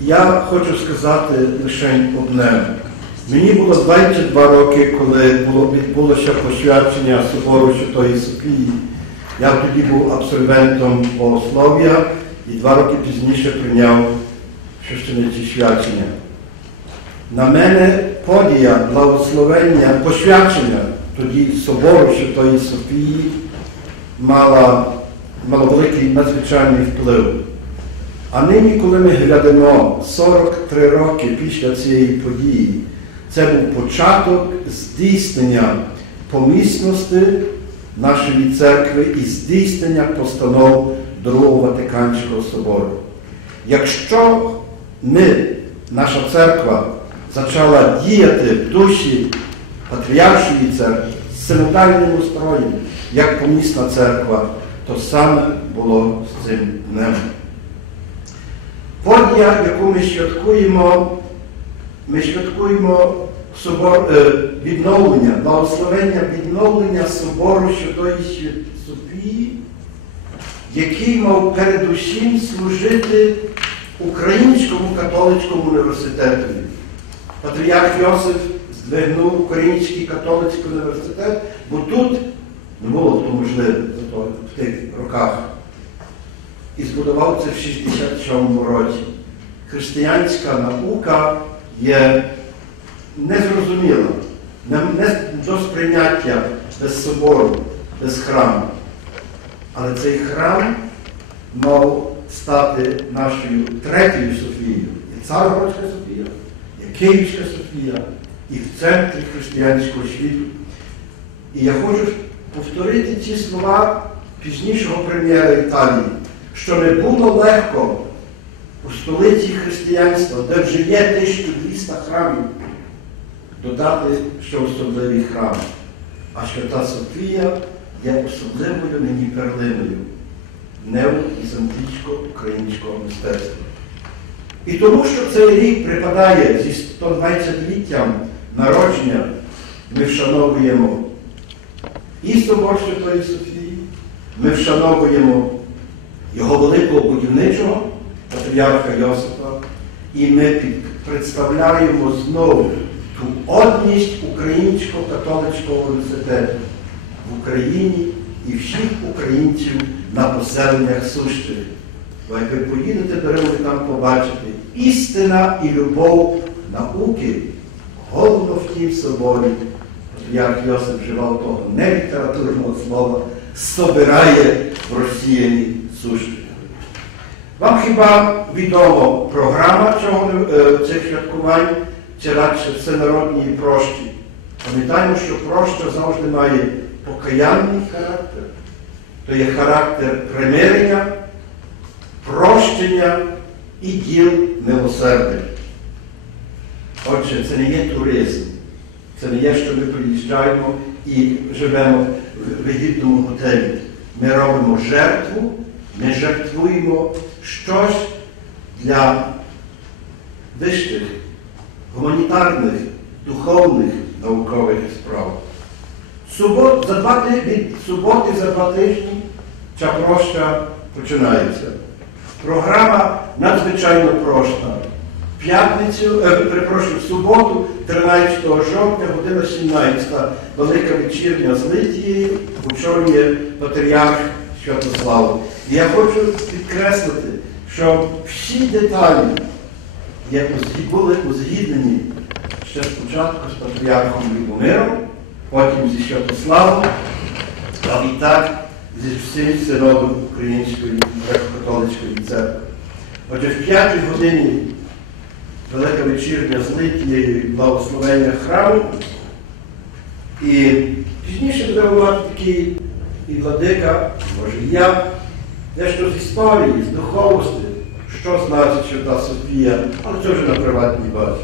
Я хочу сказати лише одне. Мені було 22 роки, коли було відбулося посвячення собору Святої Софії. Я тоді був абсолвентом богослов'я і два роки пізніше прийняв священичі свячення. На мене подія благословення, посвячення тоді собору Святої Софії мала, мала великий надзвичайний вплив. А нині, коли ми глядимо 43 роки після цієї події, це був початок здійснення помісності нашої церкви і здійснення постанов Другого Ватиканського собору. Якщо ми, наша церква, почала діяти в душі Патріаршої церкви, синодальним устроєм, як помісна церква, то саме було з цим днем. Подія, яку ми святкуємо, ми святкуємо собор, е, відновлення, благословення відновлення собору Святої Софії, який мав передусім служити Українському католицькому університету. Патріарх Йосиф здвигнув Український католицький університет, бо тут не було то можливо в тих роках. І збудував це в 67 році. Християнська наука є незрозуміла, не до сприйняття без собору, без храму. Але цей храм мав стати нашою третьою Софією. І Царгородська Софія, і Київська Софія, і в центрі християнського світу. І я хочу повторити ці слова пізнішого прем'єра Італії, що не було легко у столиці християнства, де вже є 1200 храмів, додати ще особливий храм. А Свята Софія є особливою нині перлиною нео-візантичсько-українського мистецтва. І тому, що цей рік припадає зі 120-літтям народження, ми вшановуємо і Собор Святої Софії, ми вшановуємо його великого будівничого патріарха Йосипа, і ми представляємо знову ту одність Українського католицького університету в Україні і всіх українців на поселеннях сущих. Бо як ви поїдете до Риму, там побачите істина і любов науки, головно в тім соборі. Патріарх Йосип вживав того не літературного слова, собирає в розсіяні суші. Вам хіба відома програма цього, цих святкувань, чи радше всенародній прощі? Пам'ятаємо, що проща завжди має покаянний характер, то є характер примирення, прощення і діл милосердя. Отже, це не є туризм. Це не є, що ми приїжджаємо і живемо в вигідному готелі. Ми робимо жертву, ми жертвуємо щось для вищих, гуманітарних, духовних, наукових справ. Субот, за два від суботи за два тижні ця проща починається. Програма надзвичайно проща. П'ятницю, е, перепрошую, в суботу, 13 жовтня, година 17, велика вечірня з Литією, очолює патріарх Святослав. І я хочу підкреслити, що всі деталі є, були узгіднені ще спочатку з патріархом Любомиром, потім зі Святославом, а відтак зі всім синодом Української греко-католицької церкви. Отже, в п'ятій годині велика вечірня з литією благословення храму. І пізніше буде такий і владика, може і я, дещо з історії, з духовності, що значить Свята Софія, але це вже на приватній базі.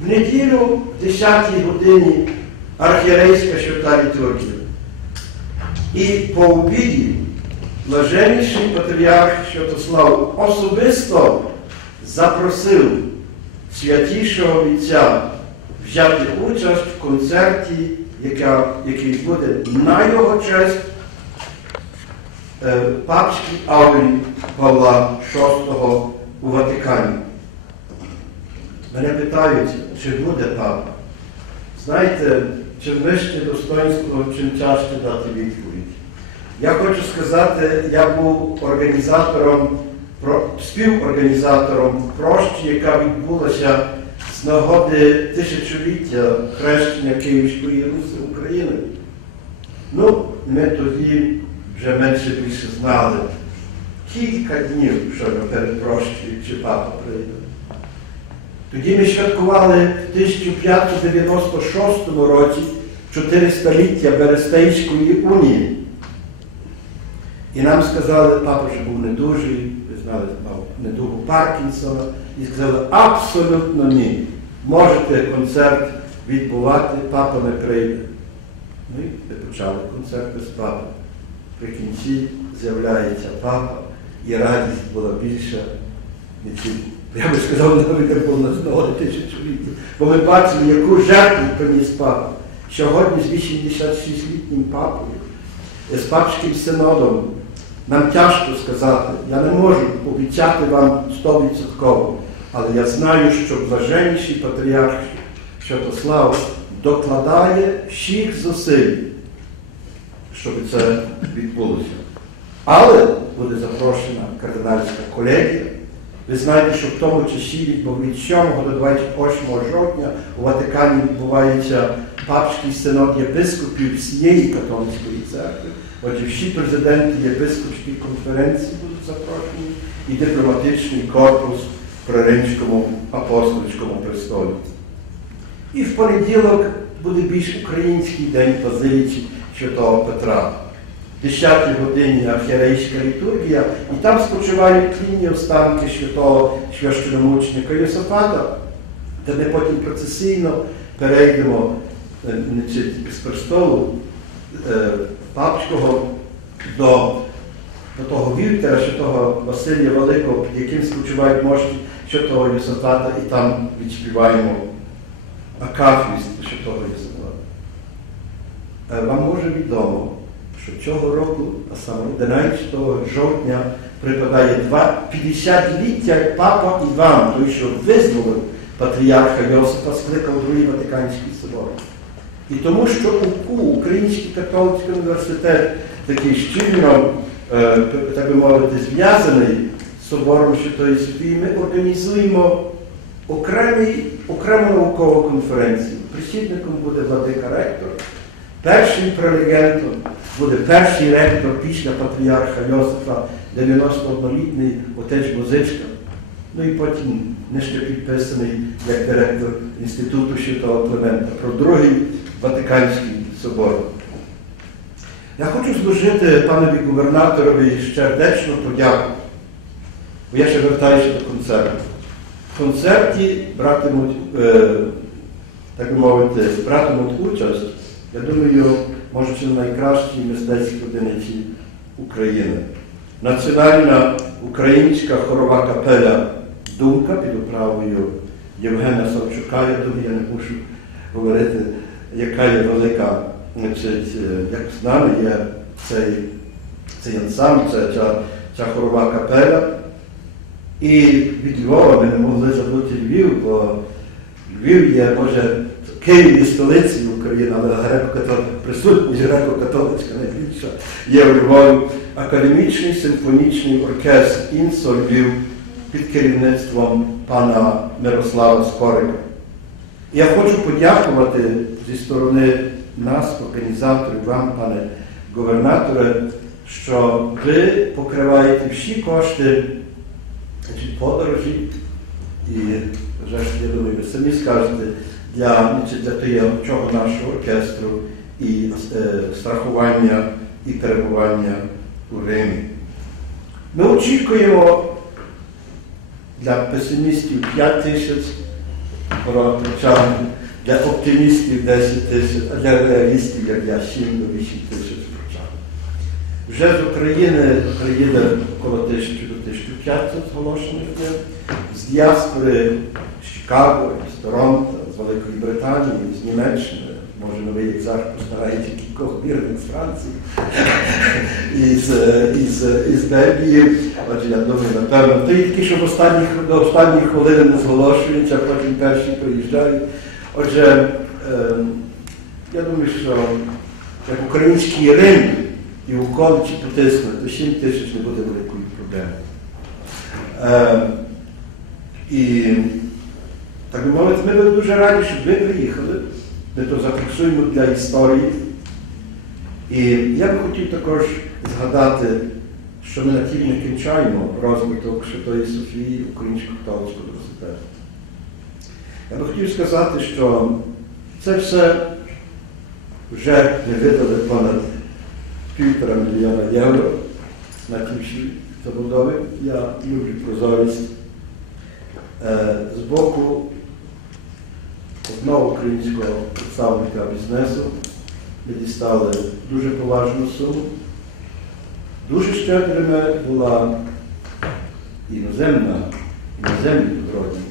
В неділю, в 10 годині, архієрейська свята літургія. І по обіді блаженніший патріарх Святослав особисто запросив святішого Вітця взяти участь в концерті, який буде на його честь папській аурі Павла VI у Ватикані. Мене питають, чи буде папа. Знаєте, чим вище достоинство, чим тяжче дати відповідь. Я хочу сказати, я був організатором, співорганізатором прощі, яка відбулася з нагоди тисячоліття хрещення Київської Руси України. Ну, ми тоді вже більше знали. Кілька днів, що ми перепрощуємо, чи папа прийде. Тоді ми святкували в 1596 році 400-ліття Берестейської унії. І нам сказали, папа вже був недужий, ви знали, мав недугу Паркінсона, і сказали, абсолютно ні. Можете концерт відбувати, папа не прийде. Ну і почали концерт без папи. При з'являється папа, і радість була більша, ніж я би сказав, навіть на знову тисячоліття. Бо ми бачили, яку жертву приніс папа. Сьогодні з 86-літнім папою, з папським синодом. Нам тяжко сказати, я не можу обіцяти вам 100%, але я знаю, що блаженніший патріарх Святослав докладає всіх зусиль, щоб це відбулося. Але буде запрошена кардинальська колегія. Ви знаєте, що в тому часі від 7 до 28 жовтня у Ватикані відбувається папський синод єпископів всієї католицької церкви. Отже, всі президенти єпископської конференції будуть запрошені і дипломатичний корпус при Римському апостольському престолі. І в понеділок буде більш український день Базиліці Святого Петра. В 10 годині архієрейська літургія, і там спочивають тлінні останки святого священомучника Йосифата, де ми потім процесійно перейдемо з престолу папського до до того вівтера, святого Василія Великого, під яким спочивають мощі святого Йосифата, і там відспіваємо акафіст святого Йосифата. Вам може відомо, що цього року, а саме 11 жовтня, припадає 50-ліття, папа Іван, той, що визволив патріарха Йосипа, скликав Другий Ватиканський собор. І тому, що УКУ, Український католицький університет, такий щільно, так би мовити, зв'язаний з собором Святої Святої, ми організуємо окремий, окрему наукову конференцію. Присідником буде владика ректор. Першим прелегентом буде перший ректор після патріарха Йосифа, 91-літній отець Музичка. Ну і потім нижче підписаний як директор Інституту Святого Климента про другий Ватиканський собор. Я хочу служити панові губернаторові сердечну подяку, бо я ще вертаюся до концерту. В концерті братимуть, е, так мовити, братимуть участь, я думаю, може це найкращій мистецькій одиниці України. Національна українська хорова капеля Думка під управою Євгена Савчука, я думаю, я не мушу говорити, яка є велика, значить, як з є цей цей ансамбль, ця, ця, ця хорова капеля. І від Львова ми не могли забути Львів, бо Львів є, може, Київ є столицею України, але греко-католицька, присутність греко-католицька найбільша є у Львові. Академічний симфонічний оркестр «Інсо Львів» під керівництвом пана Мирослава Скорика. Я хочу подякувати зі сторони нас, організаторів, вам, пане губернаторе, що ви покриваєте всі кошти подорожі і, я думаю, ви самі скажете, для, для того нашого оркестру і е, страхування і перебування у Римі. Ми очікуємо для песимістів 5 тисяч прочан, для оптимістів 10 тисяч, а для реалістів, як я, 7 до 8 тисяч прочан. Вже з України приїде коло 1000 до 1500 зголошених днів, з діаспори з Чикаго, з Торонто, з Великої Британії, з Німеччини, Може новий екзарх постарається кількох вірних з Франції із, із, із Бельгії. Отже, я думаю, напевно, то такі, що в останніх, до останніх хвилин не зголошуються, а потім перші приїжджають. Отже, е, я думаю, що як український Рим і околиці потиснуть, то 7 тисяч не буде великою проблемою. Е, і так би мовити, ми були дуже раді, щоб ви приїхали. Ми то зафіксуємо для історії. І я би хотів також згадати, що ми на тім не кінчаємо розвиток Святої Софії Українського католицького університету. Я би хотів сказати, що це все вже ми видали понад півтора мільйона євро на ті всі забудови. Я люблю прозорість. Е, З боку одного українського представника бізнесу ми дістали дуже поважну суму. Дуже щедрими була іноземна, іноземні підрозділи.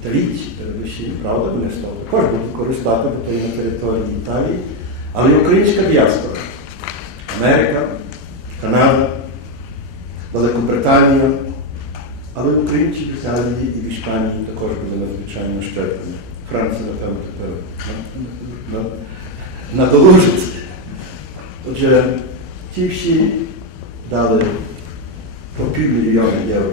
Італійці, передусім, правда, вони стали також будуть користати, бо то є на території Італії, але й українська діаспора. Америка, Канада, Великобританія, але українці в Італії і в Іспанії також були надзвичайно щедрими. Франція, напевно, тепер на- на- надолужить. Отже, ті всі дали по півмільйона євро.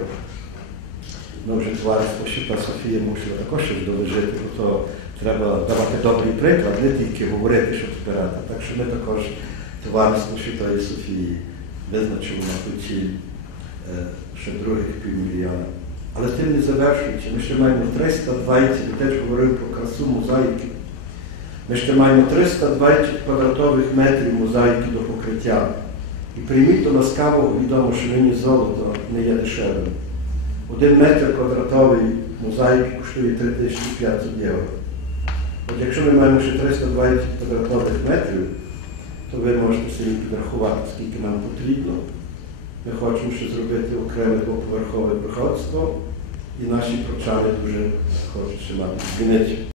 Ну, вже товариство Свята Софія мусила також щось доложити, бо то треба давати добрий приклад, не тільки говорити, щоб збирати. Так що ми також товариство Святої Софії визначили на ціль е, ще других півмільйона. Але тим не завершується. Ми ще маємо 320, я теж говорив про красу мозаїки. Ми ще маємо 320 квадратових метрів мозаїки до покриття. І прийміть то ласкаво відомо, що нині золото не є дешевим. Один метр квадратовий мозаїки коштує 3500 євро. От якщо ми маємо ще 320 квадратових метрів, то ви можете собі підрахувати, скільки нам потрібно. Ми хочемо ще зробити окреме двоповерхове приходство, i nasi proczamy duży chór trzymali w gniecie.